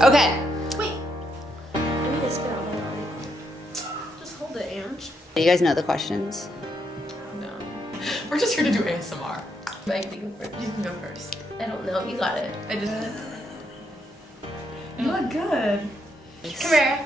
Okay. Wait. I need to spit out my line. Just hold it, Ange. You guys know the questions? No. We're just here to do ASMR. I can go first. You can go first. I don't know. You got it. I just... You look good. Come here.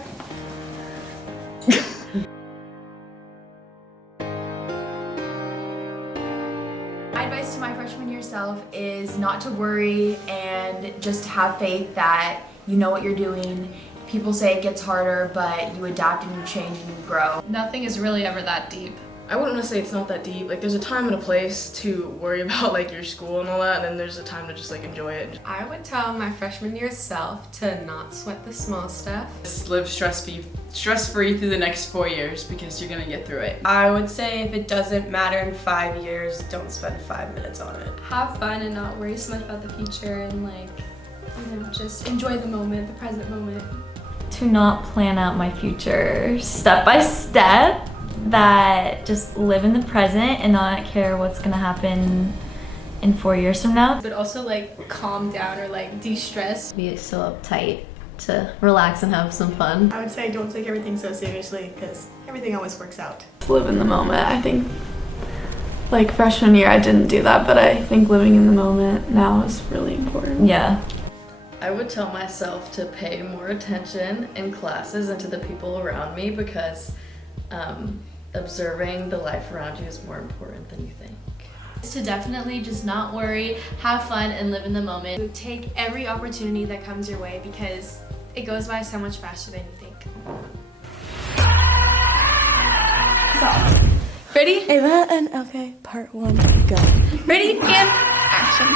My advice to my freshman year self is not to worry and just have faith that you know what you're doing. People say it gets harder, but you adapt and you change and you grow. Nothing is really ever that deep. I wouldn't want to say it's not that deep. Like, there's a time and a place to worry about like your school and all that, and then there's a time to just like enjoy it. I would tell my freshman year self to not sweat the small stuff. Just live stress-free through the next 4 years because you're gonna get through it. I would say if it doesn't matter in 5 years, don't spend 5 minutes on it. Have fun and not worry so much about the future and just enjoy the moment, the present moment. To not plan out my future step by step, that just live in the present and not care what's gonna happen in 4 years from now. But also calm down or de-stress. Be so uptight to relax and have some fun. I would say don't take everything so seriously because everything always works out. Live in the moment. I think freshman year I didn't do that, but I think living in the moment now is really important. Yeah. I would tell myself to pay more attention in classes and to the people around me because observing the life around you is more important than you think. To definitely just not worry, have fun, and live in the moment. Take every opportunity that comes your way because it goes by so much faster than you think. Ready? Ava and LK, part 1, go. Ready? And action.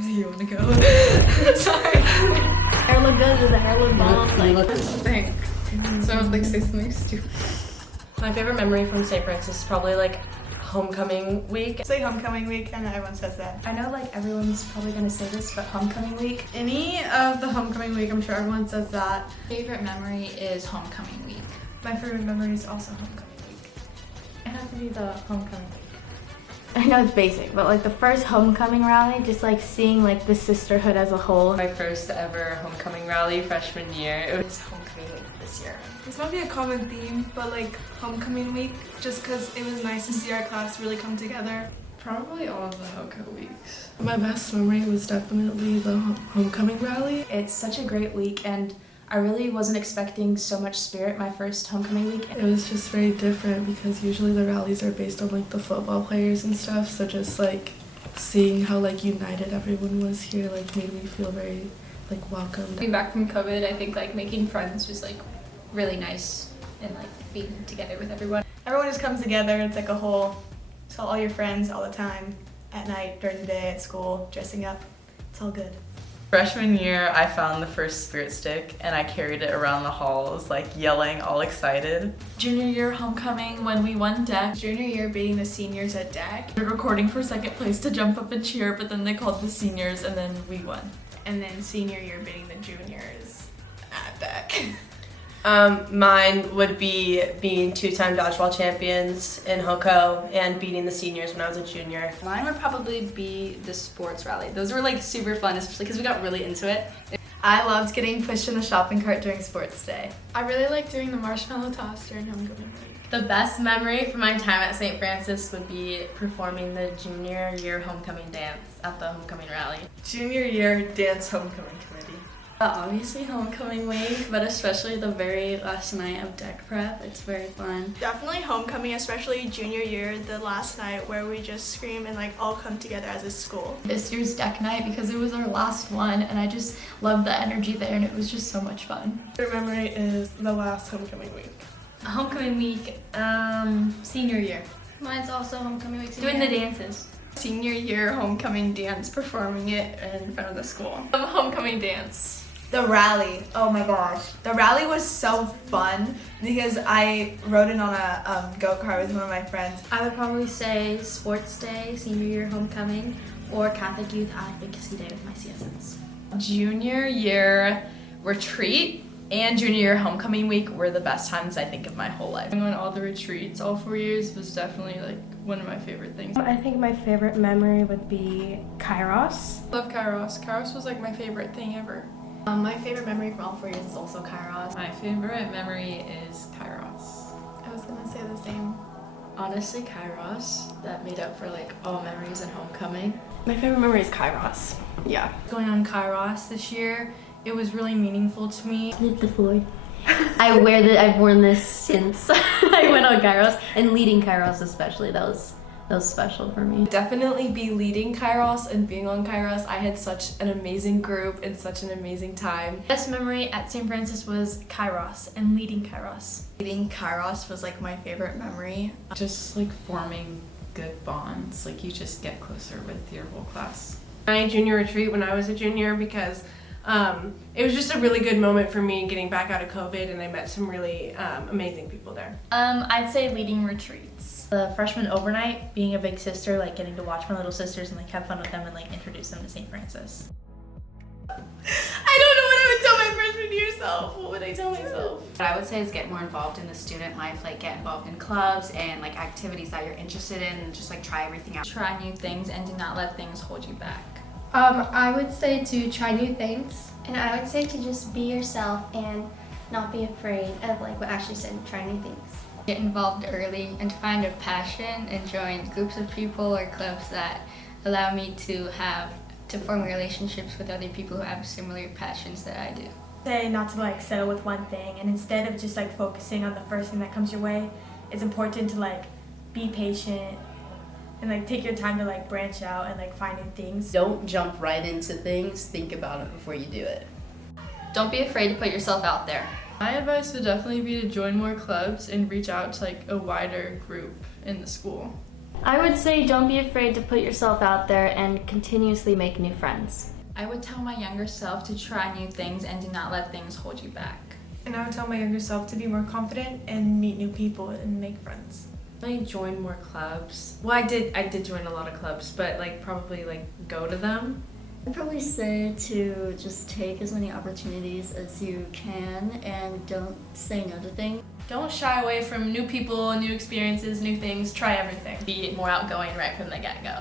You wanna go? Sorry. Hair look good? Does the hair look bomb? Thanks. So I would say something stupid. My favorite memory from St. Francis is probably homecoming week. Say homecoming week, I know everyone says that. I know everyone's probably gonna say this, but homecoming week. Any of the homecoming week, I'm sure everyone says that. Favorite memory is homecoming week. My favorite memory is also homecoming week. It has to be the homecoming week. I know it's basic, but the first homecoming rally, just seeing the sisterhood as a whole. My first ever homecoming rally freshman year, it was homecoming week this year. This might be a common theme, but homecoming week, just because it was nice to see our class really come together. Probably all of the HOCO weeks. My best memory was definitely the homecoming rally. It's such a great week, and I really wasn't expecting so much spirit my first homecoming week. It was just very different because usually the rallies are based on the football players and stuff, so just seeing how united everyone was here made me feel very welcomed. Coming back from COVID, I think making friends was really nice and being together with everyone. Everyone just comes together, it's a whole, so all your friends all the time, at night, during the day, at school, dressing up, it's all good. Freshman year, I found the first spirit stick and I carried it around the halls, yelling, all excited. Junior year homecoming when we won deck. Junior year beating the seniors at deck. We were recording for second place to jump up and cheer, but then they called the seniors and then we won. And then senior year beating the juniors at deck. Mine would be being 2-time dodgeball champions in HOCO and beating the seniors when I was a junior. Mine would probably be the sports rally. Those were super fun, especially because we got really into it. I loved getting pushed in the shopping cart during sports day. I really liked doing the marshmallow toss during homecoming week. The best memory from my time at St. Francis would be performing the junior year homecoming dance at the homecoming rally. Junior year dance homecoming committee. Obviously homecoming week, but especially the very last night of deck prep. It's very fun. Definitely homecoming, especially junior year, the last night where we just scream and all come together as a school. This year's deck night because it was our last one, and I just loved the energy there, and it was just so much fun. Favorite memory is the last homecoming week. Homecoming week, senior year. Mine's also homecoming week. Doing the dances. Senior year homecoming dance, performing it in front of the school. Homecoming dance. The rally, oh my gosh. The rally was so fun because I rode in on a go-kart with one of my friends. I would probably say sports day, senior year homecoming, or Catholic Youth Advocacy Day with my CSNs. Junior year retreat and junior year homecoming week were the best times I think of my whole life. Going on all the retreats all 4 years was definitely like one of my favorite things. I think my favorite memory would be Kairos. Love Kairos. Kairos was like my favorite thing ever. My favorite memory from all 4 years is also Kairos. My favorite memory is Kairos. I was gonna say the same. Honestly, Kairos. That made up for like all memories in homecoming. My favorite memory is Kairos. Yeah. Going on Kairos this year, it was really meaningful to me. Hit the floor. I've worn this since I went on Kairos, and leading Kairos especially. That was special for me. Definitely be leading Kairos and being on Kairos. I had such an amazing group and such an amazing time. Best memory at St. Francis was Kairos and leading Kairos. Leading Kairos was like my favorite memory. Just like forming good bonds. Like you just get closer with your whole class. My junior retreat when I was a junior, because it was just a really good moment for me getting back out of COVID, and I met some really amazing people there. I'd say leading retreats. The freshman overnight, being a big sister, like getting to watch my little sisters and like have fun with them and like introduce them to St. Francis. I don't know what I would tell my freshman year self. What would I tell myself? What I would say is get more involved in the student life, like get involved in clubs and like activities that you're interested in, and just like try everything out. Try new things and do not let things hold you back. I would say to try new things. And I would say to just be yourself and not be afraid of like what Ashley said, try new things. Get involved early and find a passion and join groups of people or clubs that allow me to form relationships with other people who have similar passions that I do. Say not to like settle with one thing, and instead of just like focusing on the first thing that comes your way, it's important to like be patient and like take your time to like branch out and like find new things. Don't jump right into things, think about it before you do it. Don't be afraid to put yourself out there. My advice would definitely be to join more clubs and reach out to like a wider group in the school. I would say don't be afraid to put yourself out there and continuously make new friends. I would tell my younger self to try new things and do not let things hold you back. And I would tell my younger self to be more confident and meet new people and make friends. I joined more clubs. Well, I did join a lot of clubs, but like probably like go to them. I'd probably say to just take as many opportunities as you can and don't say no to things. Don't shy away from new people, new experiences, new things. Try everything. Be more outgoing right from the get-go.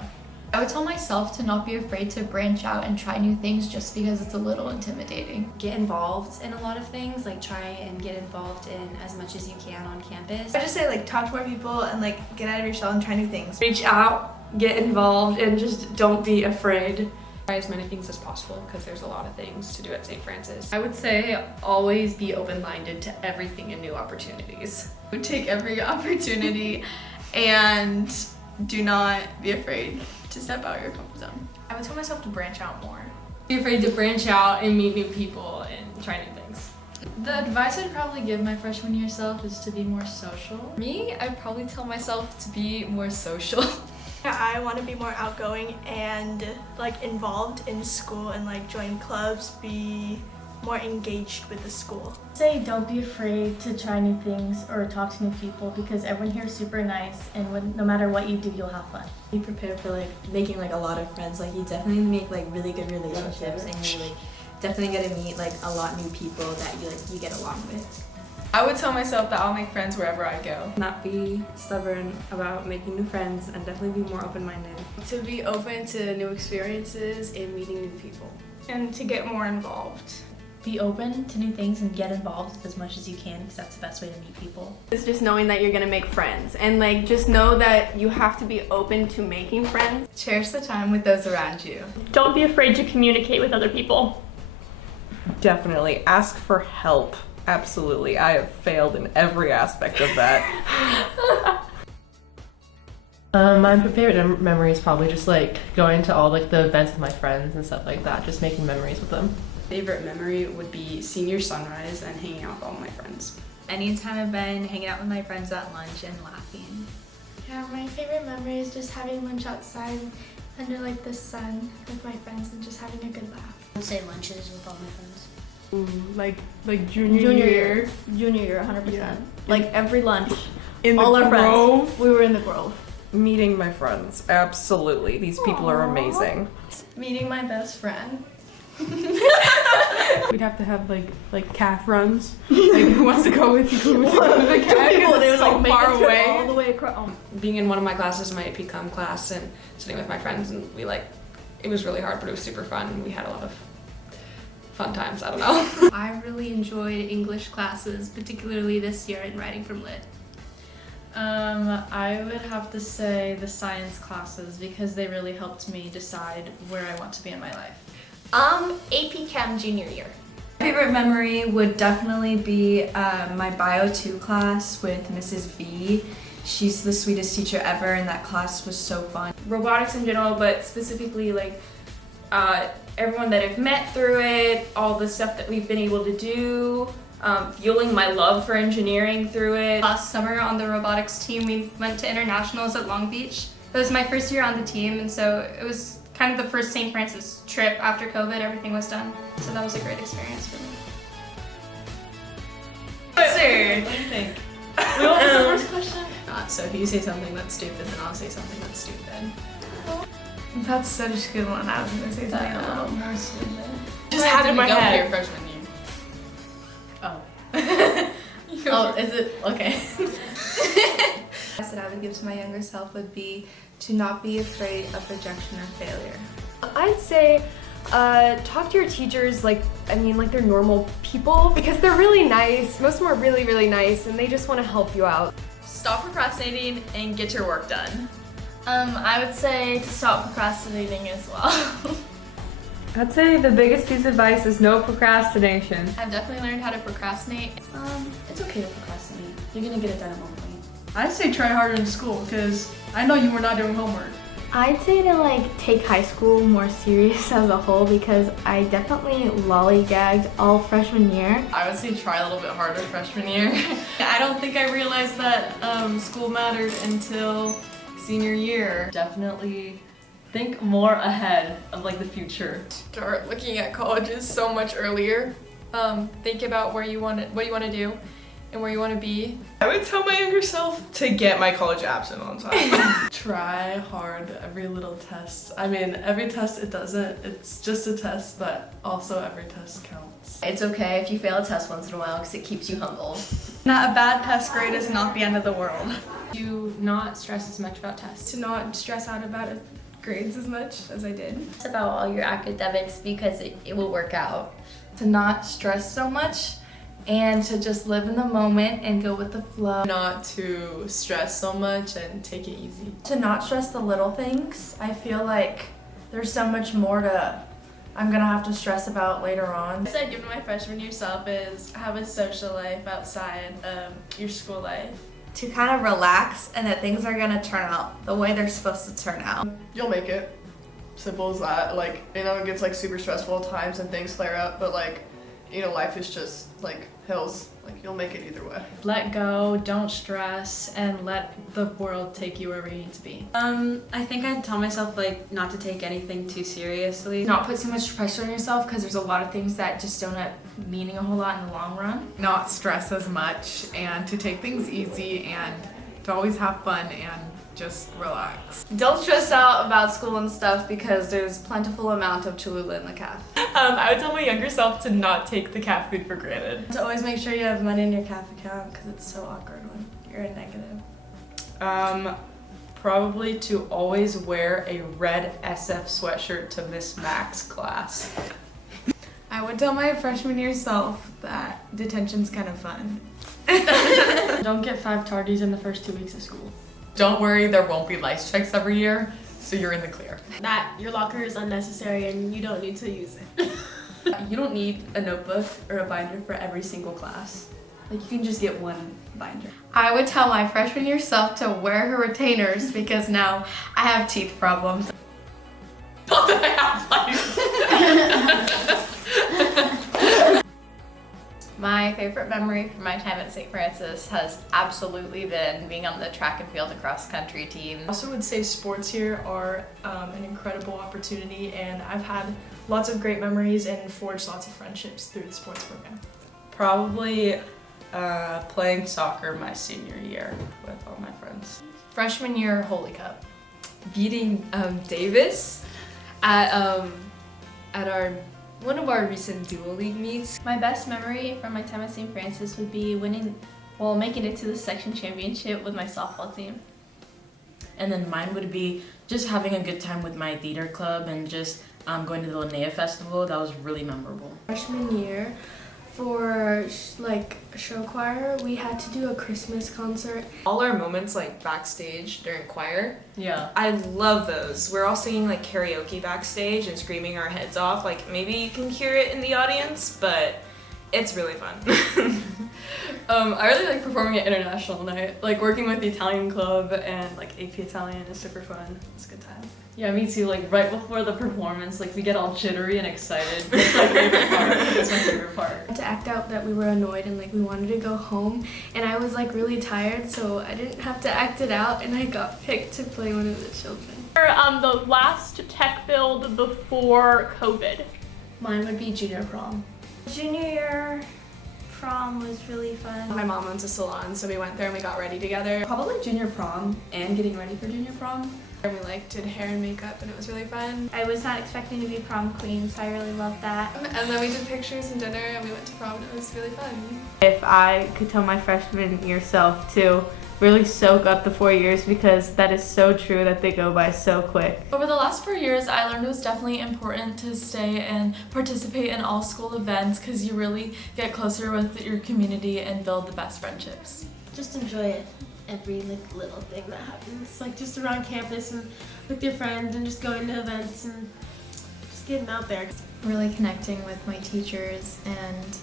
I would tell myself to not be afraid to branch out and try new things just because it's a little intimidating. Get involved in a lot of things, like try and get involved in as much as you can on campus. I just say like talk to more people and like get out of your shell and try new things. Reach out, get involved, and just don't be afraid. Try as many things as possible because there's a lot of things to do at St. Francis. I would say always be open-minded to everything and new opportunities. Take every opportunity and do not be afraid to step out of your comfort zone. I would tell myself to branch out more. Be afraid to branch out and meet new people and try new things. The advice I'd probably give my freshman year self is to be more social. Me, I'd probably tell myself to be more social. I want to be more outgoing and like involved in school and like join clubs, be more engaged with the school. Say don't be afraid to try new things or talk to new people because everyone here is super nice and no matter what you do, you'll have fun. Be prepared for like making like a lot of friends. Like you definitely make like really good relationships and you're like definitely gonna meet like a lot new people that you get along with. I would tell myself that I'll make friends wherever I go. Not be stubborn about making new friends and definitely be more open-minded. To be open to new experiences and meeting new people. And to get more involved. Be open to new things and get involved as much as you can because that's the best way to meet people. It's just knowing that you're gonna make friends and like just know that you have to be open to making friends. Cherish the time with those around you. Don't be afraid to communicate with other people. Definitely ask for help. Absolutely. I have failed in every aspect of that. My favorite memory is probably just like going to all like the events with my friends and stuff like that, just making memories with them. Favorite memory would be senior sunrise and hanging out with all my friends. Anytime I've been hanging out with my friends at lunch and laughing. Yeah, my favorite memory is just having lunch outside under like the sun with my friends and just having a good laugh. I'd say lunches with all my friends. Like junior year. Junior year, 100%. Yeah. Like every lunch, in all the our Grove. friends. We were in the Grove. Meeting my friends, absolutely. These people are amazing. Meeting my best friend. We'd have to have like calf runs. Like who wants to go with you? Who wants to go with the calf? People, they were so like far away. all the way across. Being in one of my classes, my AP class, and sitting with my friends, and it was really hard, but it was super fun. We had a lot of fun times. I don't know. I really enjoyed English classes, particularly this year in writing from Lit. I would have to say the science classes because they really helped me decide where I want to be in my life. AP Chem junior year. My favorite memory would definitely be my Bio 2 class with Mrs. V. She's the sweetest teacher ever, and that class was so fun. Robotics in general, but specifically everyone that I've met through it, all the stuff that we've been able to do, fueling my love for engineering through it. Last summer on the robotics team, we went to internationals at Long Beach. It was my first year on the team, and so it was kind of the first St. Francis trip after COVID. Everything was done, so that was a great experience for me. Sir, What do you think? what was the first question? So if you say something that's stupid, then I'll say something that's stupid. That's such a good one. I was gonna say something a little more stupid. Just had in my head. Your freshman year. Oh, is it? Okay. Advice that I would give to my younger self would be to not be afraid of rejection or failure. I'd say talk to your teachers like they're normal people because they're really nice. Most of them are really, really nice and they just want to help you out. Stop procrastinating and get your work done. I would say to stop procrastinating as well. I'd say the biggest piece of advice is no procrastination. I've definitely learned how to procrastinate. It's okay to procrastinate. You're gonna get it done at one point. I'd say try harder in school because I know you were not doing homework. I'd say to take high school more serious as a whole because I definitely lollygagged all freshman year. I would say try a little bit harder freshman year. I don't think I realized that school mattered until senior year. Definitely think more ahead of the future. Start looking at colleges so much earlier. Think about what you want to do and where you want to be. I would tell my younger self to get my college absent on time. Try hard every little test. I mean, every test it's just a test, but also every test counts. It's okay if you fail a test once in a while because it keeps you humble. Not a bad test grade is not the end of the world. Do not stress as much about tests. To not stress out about grades as much as I did. It's about all your academics because it will work out. To not stress so much and to just live in the moment and go with the flow. Not to stress so much and take it easy. To not stress the little things. I feel like there's so much more I'm gonna have to stress about later on. What I'd give to my freshman year self is have a social life outside of your school life. To kind of relax and that things are gonna turn out the way they're supposed to turn out. You'll make it. Simple as that. It gets super stressful at times and things flare up, but life is just hills. You'll make it either way. Let go, don't stress, and let the world take you wherever you need to be. I think I'd tell myself not to take anything too seriously. Not put too much pressure on yourself because there's a lot of things that just don't end up meaning a whole lot in the long run. Not stress as much and to take things easy and to always have fun and just relax. Don't stress out about school and stuff because there's plentiful amount of Cholula in the calf. I would tell my younger self to not take the calf food for granted. To always make sure you have money in your calf account because it's so awkward when you're in negative. Probably to always wear a red SF sweatshirt to Miss Mac's class. I would tell my freshman year self that detention's kind of fun. Don't get 5 tardies in the first 2 weeks of school. Don't worry, there won't be lice checks every year, so you're in the clear. That your locker is unnecessary and you don't need to use it. You don't need a notebook or a binder for every single class. You can just get one binder. I would tell my freshman year self to wear her retainers because now I have teeth problems. Not that I have lice. My favorite memory from my time at St. Francis has absolutely been being on the track and field and cross country team. I also would say sports here are an incredible opportunity, and I've had lots of great memories and forged lots of friendships through the sports program. Probably playing soccer my senior year with all my friends. Freshman year Holy Cup. Beating Davis at our one of our recent dual league meets. My best memory from my time at St. Francis would be making it to the section championship with my softball team. And then mine would be just having a good time with my theater club and just going to the Linnea Festival. That was really memorable. Freshman year, for like show choir, we had to do a Christmas concert. All our moments like backstage during choir, Yeah. I love those. We're all singing like karaoke backstage and screaming our heads off. Like maybe you can hear it in the audience, but it's really fun. I really like performing at International Night. Like working with the Italian club and like AP Italian is super fun. It's a good time. Yeah, me too. Like right before the performance, like we get all jittery and excited. That's my favorite part. That's my favorite part. To act out that we were annoyed and like we wanted to go home, and I was like really tired, so I didn't have to act it out, and I got picked to play one of the children. The last tech build before COVID. Mine would be junior prom. Junior year prom was really fun. My mom owns a salon, so we went there and we got ready together. Probably junior prom and getting ready for junior prom. And we like did hair and makeup and it was really fun. I was not expecting to be prom queen, so I really loved that. And then we did pictures and dinner and we went to prom and it was really fun. If I could tell my freshman year self to really soak up the 4 years, because that is so true that they go by so quick. Over the last 4 years, I learned it was definitely important to stay and participate in all school events because you really get closer with your community and build the best friendships. Just enjoy it. Every little thing that happens, like just around campus and with your friends and just going to events and just getting out there. Really connecting with my teachers and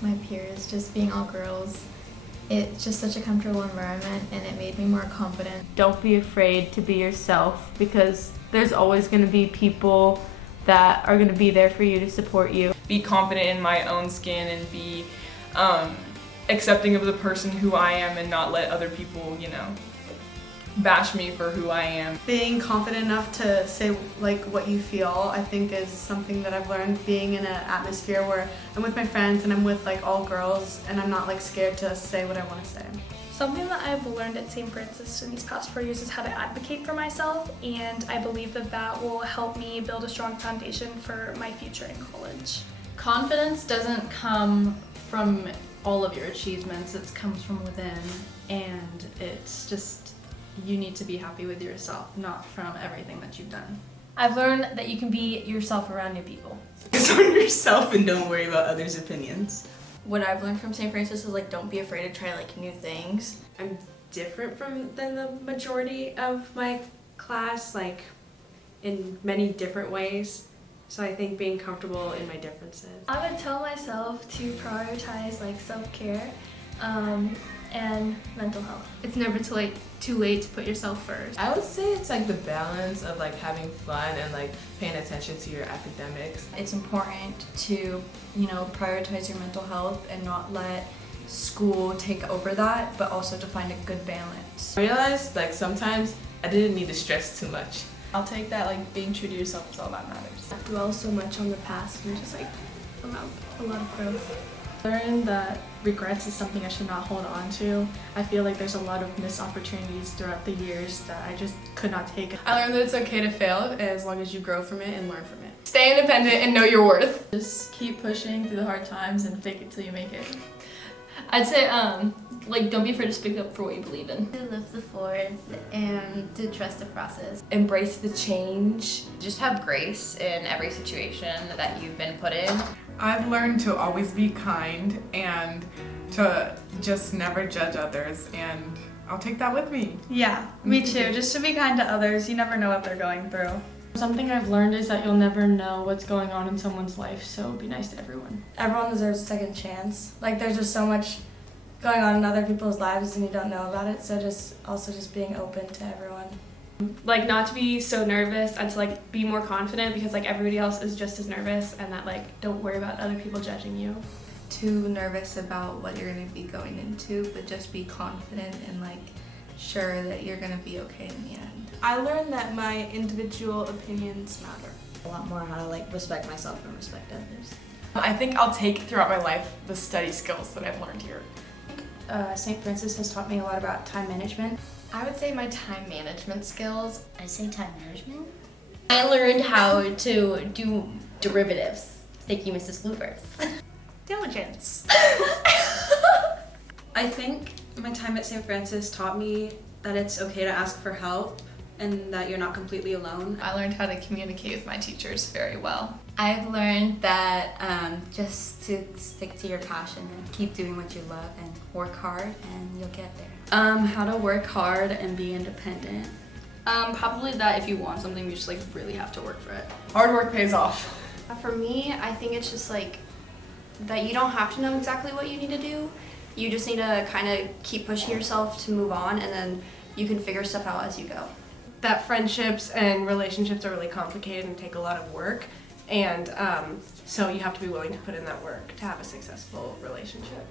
my peers, just being all girls. It's just such a comfortable environment and it made me more confident. Don't be afraid to be yourself, because there's always going to be people that are going to be there for you to support you. Be confident in my own skin and be accepting of the person who I am and not let other people, bash me for who I am. Being confident enough to say like what you feel, I think is something that I've learned being in an atmosphere where I'm with my friends and I'm with like all girls and I'm not like scared to say what I want to say. Something that I've learned at St. Francis in these past 4 years is how to advocate for myself, and I believe that that will help me build a strong foundation for my future in college. Confidence doesn't come from all of your achievements, it comes from within, and it's just, you need to be happy with yourself, not from everything that you've done. I've learned that you can be yourself around new people. Focus on yourself and don't worry about others' opinions. What I've learned from St. Francis is like don't be afraid to try like new things. I'm different than the majority of my class, like in many different ways. So I think being comfortable in my differences. I would tell myself to prioritize like self-care and mental health. It's never too late to put yourself first. I would say it's like the balance of like having fun and like paying attention to your academics. It's important to, prioritize your mental health and not let school take over that, but also to find a good balance. I realized like sometimes I didn't need to stress too much. I'll take that like being true to yourself is all that matters. I dwell so much on the past and just like allow a lot of growth. Learned that regrets is something I should not hold on to. I feel like there's a lot of missed opportunities throughout the years that I just could not take. I learned that it's okay to fail as long as you grow from it and learn from it. Stay independent and know your worth. Just keep pushing through the hard times and fake it till you make it. I'd say, don't be afraid to speak up for what you believe in. To live the forth and to trust the process. Embrace the change. Just have grace in every situation that you've been put in. I've learned to always be kind and to just never judge others, and I'll take that with me. Yeah, me too. Just to be kind to others. You never know what they're going through. Something I've learned is that you'll never know what's going on in someone's life, so be nice to everyone. Everyone deserves a second chance. Like there's just so much going on in other people's lives and you don't know about it, so just being open to everyone. Like not to be so nervous and to like be more confident, because like everybody else is just as nervous, and that like don't worry about other people judging you. Too nervous about what you're going to be going into, but just be confident and like sure that you're going to be okay in the end. I learned that my individual opinions matter. A lot more how to like respect myself and respect others. I think I'll take throughout my life the study skills that I've learned here. St. Francis has taught me a lot about time management. I would say my time management skills. I say time management. I learned how to do derivatives. Thank you, Mrs. Bloopers. Diligence. I think my time at St. Francis taught me that it's okay to ask for help and that you're not completely alone. I learned how to communicate with my teachers very well. I've learned that just to stick to your passion and keep doing what you love and work hard and you'll get there. How to work hard and be independent. Probably that if you want something, you just like really have to work for it. Hard work pays off. For me, I think it's just like that you don't have to know exactly what you need to do. You just need to kind of keep pushing yourself to move on, and then you can figure stuff out as you go. That friendships and relationships are really complicated and take a lot of work, and so you have to be willing to put in that work to have a successful relationship.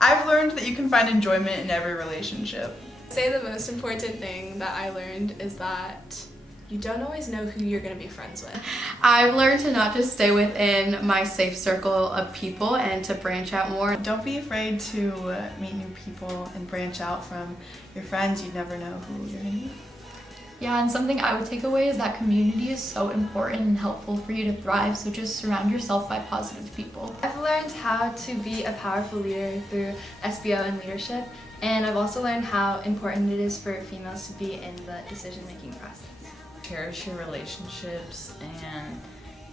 I've learned that you can find enjoyment in every relationship. I'd say the most important thing that I learned is that you don't always know who you're going to be friends with. I've learned to not just stay within my safe circle of people and to branch out more. Don't be afraid to meet new people and branch out from your friends. You never know who you're going to meet. Yeah, and something I would take away is that community is so important and helpful for you to thrive, so just surround yourself by positive people. I've learned how to be a powerful leader through SBO and leadership, and I've also learned how important it is for females to be in the decision-making process. Cherish your relationships and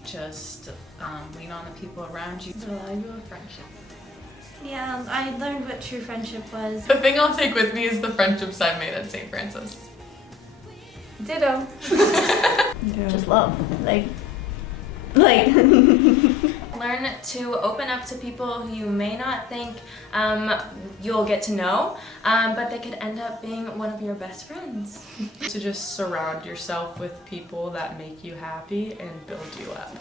just lean on the people around you. The value of friendship. Yeah, I learned what true friendship was. The thing I'll take with me is the friendships I've made at St. Francis. Ditto. Just love. Like. Learn to open up to people who you may not think you'll get to know, but they could end up being one of your best friends. To just surround yourself with people that make you happy and build you up.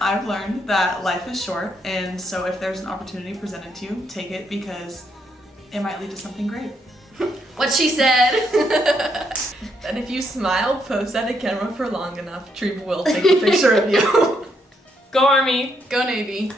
I've learned that life is short, and so if there's an opportunity presented to you, take it because it might lead to something great. What she said. And if you smile, pose at a camera for long enough, Troubie will take a picture of you. Go Army! Go Navy!